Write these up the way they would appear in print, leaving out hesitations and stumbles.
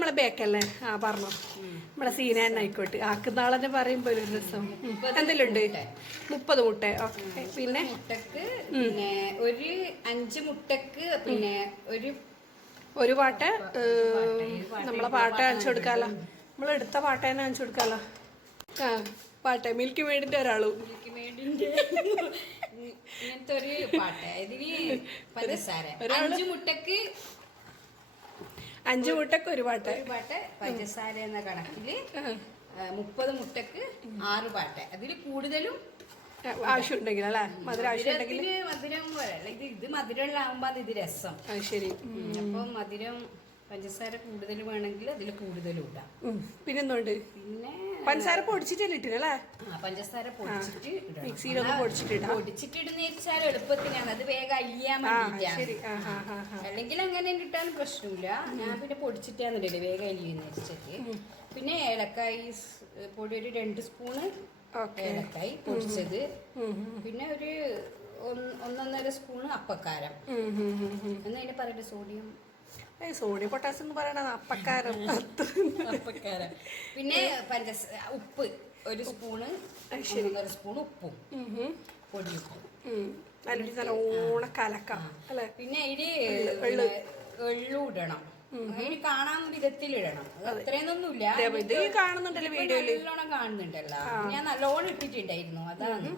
നമ്മളെ ബേക്കല്ലേ? ആ പറഞ്ഞോ. നമ്മളെ സീനാൻ ആയിക്കോട്ടെ. ആക്കുന്ന ആളെന്നെ പറയുമ്പോ ഒരു രസം. എന്തെല്ലാം ഉണ്ട്? 30 മുട്ട. ഓക്കെ. പിന്നെ മുട്ടക്ക് പിന്നെ ഒരു 5 മുട്ടക്ക് പിന്നെ ഒരു പാട്ട നമ്മളെ പാട്ട കാണിച്ചു കൊടുക്കാലോ. നമ്മളെടുത്ത പാട്ട തന്നെ കാണിച്ചു കൊടുക്കാലോ. ആ പാട്ട മിൽക്ക് മേഡിന്റെ ഒരാളും മിൽക്ക് മേഡിന്റെ ഇങ്ങനത്തെ ഒരു പാട്ട. ഇതിന് പഞ്ചസാര 5 മുട്ടക്ക് ഒരു പാട്ട് പഞ്ചസാര എന്ന കണക്കില് 30 മുട്ടക്ക് 6 പാട്ട. അതിൽ കൂടുതലും ആവശ്യമുണ്ടെങ്കിൽ അല്ലേ? മധുരം ഇത് മധുരമുള്ളാകുമ്പോ ഇത് രസം. ശരി. അപ്പം മധുരം പഞ്ചസാര കൂടുതൽ വേണമെങ്കിൽ അതിൽ കൂടുതലും ഇടാം. പിന്നെന്തുണ്ട്? പിന്നെ പഞ്ചസാര പൊടിച്ചിട്ടല്ലേ ഇട്ടില്ലേ? പഞ്ചസാര പൊടിച്ചിട്ട് മിക്സിയിലൊക്കെ പൊടിച്ചിട്ടിടുന്ന വെച്ചാൽ എളുപ്പത്തിനാണ്. അത് വേഗം അലിയാൻ വേണ്ടിയിട്ടാണ്. അല്ലെങ്കിൽ അങ്ങനെ ഇട്ടാലും പ്രശ്നമില്ല. ഞാൻ പിന്നെ പൊടിച്ചിട്ടാന്നില്ലേ വേഗം അലിയെന്ന് വെച്ചിട്ട്. പിന്നെ ഏലക്കായി പൊടി ഒരു 2 സ്പൂണ് ഏലക്കായി പൊടിച്ചത്. പിന്നെ ഒരു 1.5 സ്പൂണ് അപ്പക്കാരം. എന്നതിന് പറയട്ടെ സോഡിയം പൊട്ടാസ്യം എന്ന് പറയണത് അപ്പക്കാരം. പിന്നെ ഉപ്പ് 1 സ്പൂണ് 1.5 സ്പൂൺ ഉപ്പും പൊടിയുപ്പും നല്ലോണ കലക്കാം അല്ലേ? പിന്നെ എള്ളും ഇടണം. അതിന് കാണാൻ വിധത്തിലിടണം. അത്രയൊന്നുമില്ല. ഇത് കാണുന്നുണ്ടല്ലോ വീഡിയോയില്, നല്ലോണം കാണുന്നുണ്ടല്ലോ. ഞാൻ നല്ലോണം ഇട്ടിട്ടുണ്ടായിരുന്നു. അതാണ്.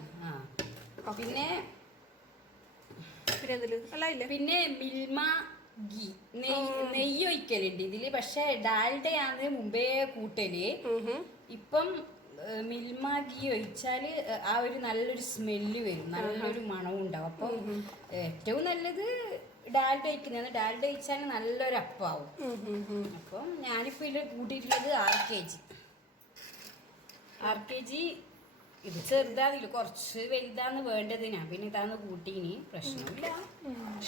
പിന്നെ മിൽമ ഗീ നെയ്യ് ഒഴിക്കലുണ്ട് ഇതില്. പക്ഷെ ഡാൽഡയാണ് മുമ്പേ കൂട്ടല്. ഇപ്പം മിൽമ ഗീ ഒഴിച്ചാല് ആ ഒരു നല്ലൊരു സ്മെല്ല് വരും, നല്ലൊരു മണവും ഉണ്ടാവും. അപ്പം ഏറ്റവും നല്ലത് ഡാൽഡ ഒഴിക്കുന്നതാണ്. ഡാൽഡ ഒഴിച്ചാൽ നല്ലൊരു അപ്പാവും. അപ്പം ഞാനിപ്പോ ഇതിൽ കൂട്ടിയിട്ടുള്ളത് 6 kg. ഇത് ചെറുതാതില്ല, കുറച്ച് വലുതാന്ന് വേണ്ടത്. ഞാൻ പിന്നെ ഇതാന്ന് കൂട്ടീനി, പ്രശ്നമില്ല.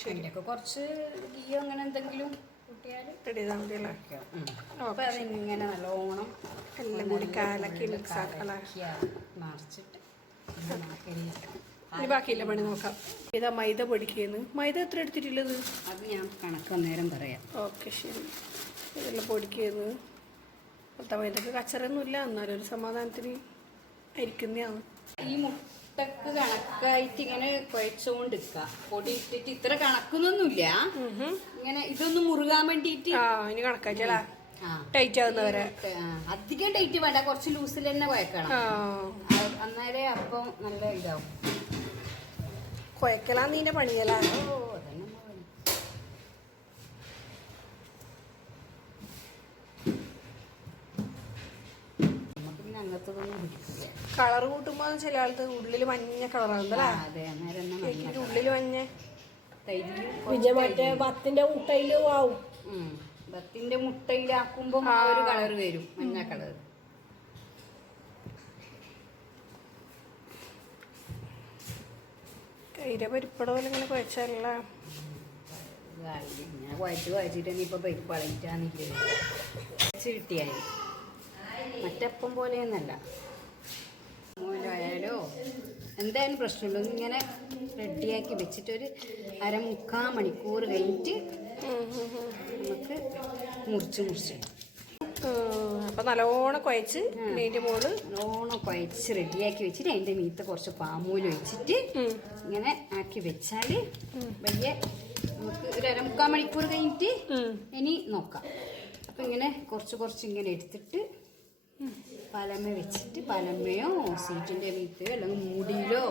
അതിലൊക്കെ കുറച്ച് ഗീയോ അങ്ങനെ എന്തെങ്കിലും കൂട്ടിയാൽ അപ്പൊ അതിങ്ങനെ നല്ലോണം എല്ലാം കൂടി കലക്കി മറിച്ചിട്ട് ബാക്കിയില്ല പണി നോക്കാം. ഇതാ മൈദ പൊടിക്കുന്നു. മൈദ എത്ര എടുത്തിട്ടുള്ളത്? അത് ഞാൻ കണക്ക് അന്നേരം പറയാം. ഓക്കെ ശരി. ഇതെല്ലാം പൊടിക്കുന്നു. ഇപ്പോഴത്തെ മൈദക്ക് കച്ചറൊന്നുമില്ല, എന്നാലും ഒരു സമാധാനത്തിന് അരിക്കുന്നതാണ്. ഈ മുട്ടക്ക് കണക്കായിട്ട് ഇങ്ങനെ കുഴച്ചുകൊണ്ടിരിക്കുക. പൊടി ഇട്ടിട്ട് ഇത്ര കണക്കുന്നൊന്നുമില്ല. ഇങ്ങനെ ഇതൊന്ന് മുറുകാൻ വേണ്ടിട്ട് ഇനി കണക്കായിട്ടല്ലേ ടൈറ്റ് ആവുന്നവരെ. അധികം ടൈറ്റ് വേണ്ട, കുറച്ച് ലൂസിൽ തന്നെ കുഴക്കണം. അന്നേരെ അപ്പം നല്ല ഇതാവും. കുഴക്കലാ നീന്റെ പണിയല്ലേ? കളർ കൂട്ടുമ്പോ ചില ആൾക്ക് ഉള്ളില് മഞ്ഞ കളറാകുന്നല്ലേ? ഉള്ളില് മഞ്ഞ മറ്റേ ബത്തിന്റെ മുട്ടയിലും ആവും. ബത്തിന്റെ മുട്ടയിലാക്കുമ്പോ ആ ഒരു കളർ വരും, മഞ്ഞ കളർ. കൈരെ പരിപ്പട പോലെ ഇങ്ങനെ കുഴച്ചല്ല. ഞാൻ കുഴച്ചിട്ട് ഇപ്പൊ പരിപ്പ് കളയിട്ടാന്നില്ലേ കിട്ടിയായി. മറ്റപ്പം പോലെയൊന്നല്ല. മോനായാലോ എന്തായാലും പ്രശ്നമില്ല. ഇങ്ങനെ റെഡിയാക്കി വെച്ചിട്ട് ഒരു 1/4 മണിക്കൂർ കഴിഞ്ഞിട്ട് നമുക്ക് മുറിച്ച് അപ്പൊ നല്ലോണം കുഴച്ച് അതിന്റെ മോള് നല്ലോണം കുഴച്ച് റെഡിയാക്കി വെച്ചിട്ട് അതിന്റെ മീത്ത് കുറച്ച് പാമൂല് വെച്ചിട്ട് ഇങ്ങനെ ആക്കി വെച്ചാല് വലിയ നമുക്ക് ഒരു 1/4 മണിക്കൂർ കഴിഞ്ഞിട്ട് ഇനി നോക്കാം. അപ്പൊ ഇങ്ങനെ കുറച്ച് ഇങ്ങനെ എടുത്തിട്ട് പലമ വെച്ചിട്ട്, പലമയോ സീറ്റിന്റെ മീത്തയോ അല്ലെങ്കിൽ മൂടിയിലോ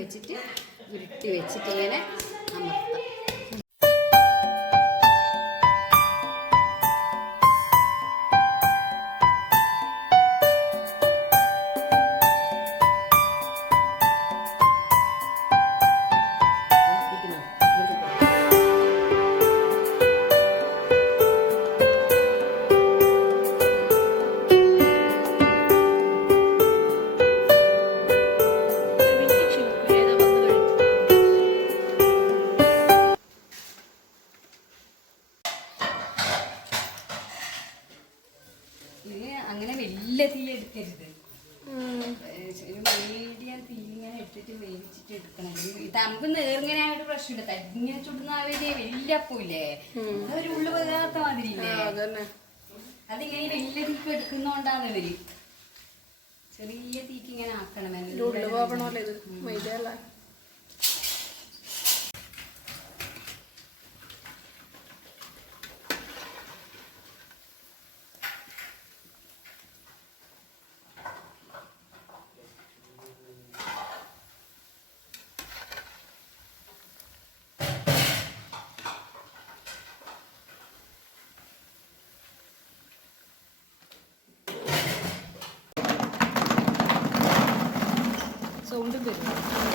വെച്ചിട്ട് ഉരുട്ടി വെച്ചിട്ട് ഇങ്ങനെ അമർത്താം. അങ്ങനെ വലിയ തീ എടുക്കരുത്, ഒരു മീഡിയം തീ ഇങ്ങനെ ഇട്ടിട്ട് വേവിച്ചിട്ട് എടുക്കണം. തമ്പ് നേർങ്ങനെ ആയിട്ട് പ്രശ്നമില്ല. തരിഞ്ഞ ചുടുന്ന വലിയ അപ്പൂല്ലേ, ഒരു ഉള്ളു വരാത്ത മാതിരി ഇല്ലേ, അതിങ്ങനെ വലിയ തീക്ക് എടുക്കുന്നോണ്ടാണ് ഇവര് ചെറിയ തീക്ക് ഇങ്ങനെ ആക്കണം. ഉള്ളിൽ പോകണമല്ലോ ഇത് മൈദ അല്ല. സൗണ്ടും വരും.